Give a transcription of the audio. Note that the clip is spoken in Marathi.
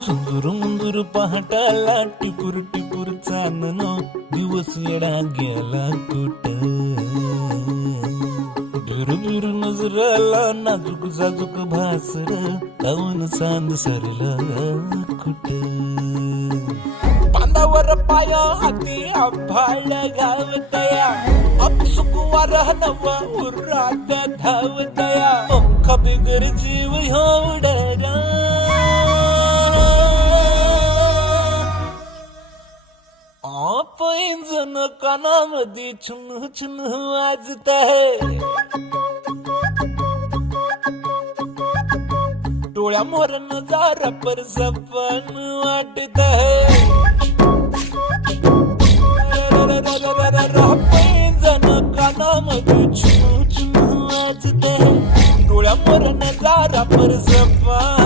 सुंदूर मुंदूर पहाटाला टिपूर टिपूर चांदण दिवस येडा गेला कुठ बिर नजराला नाजूक जाजूक भासर काऊन सांद सरला कुठ बांधावर पाया हाती आभाळ गावतया अपसुक वारह नवा उरात धावतया पंख बिगर जीव उडला पैंजण कानामध्ये चुन चुन वाजत आहे डोळ्या मोर नजारा पर सपन वाटत आहे पैंजण कानामध्ये चुन चुन वाजत आहे डोळ्या मोर नजारा पर सपन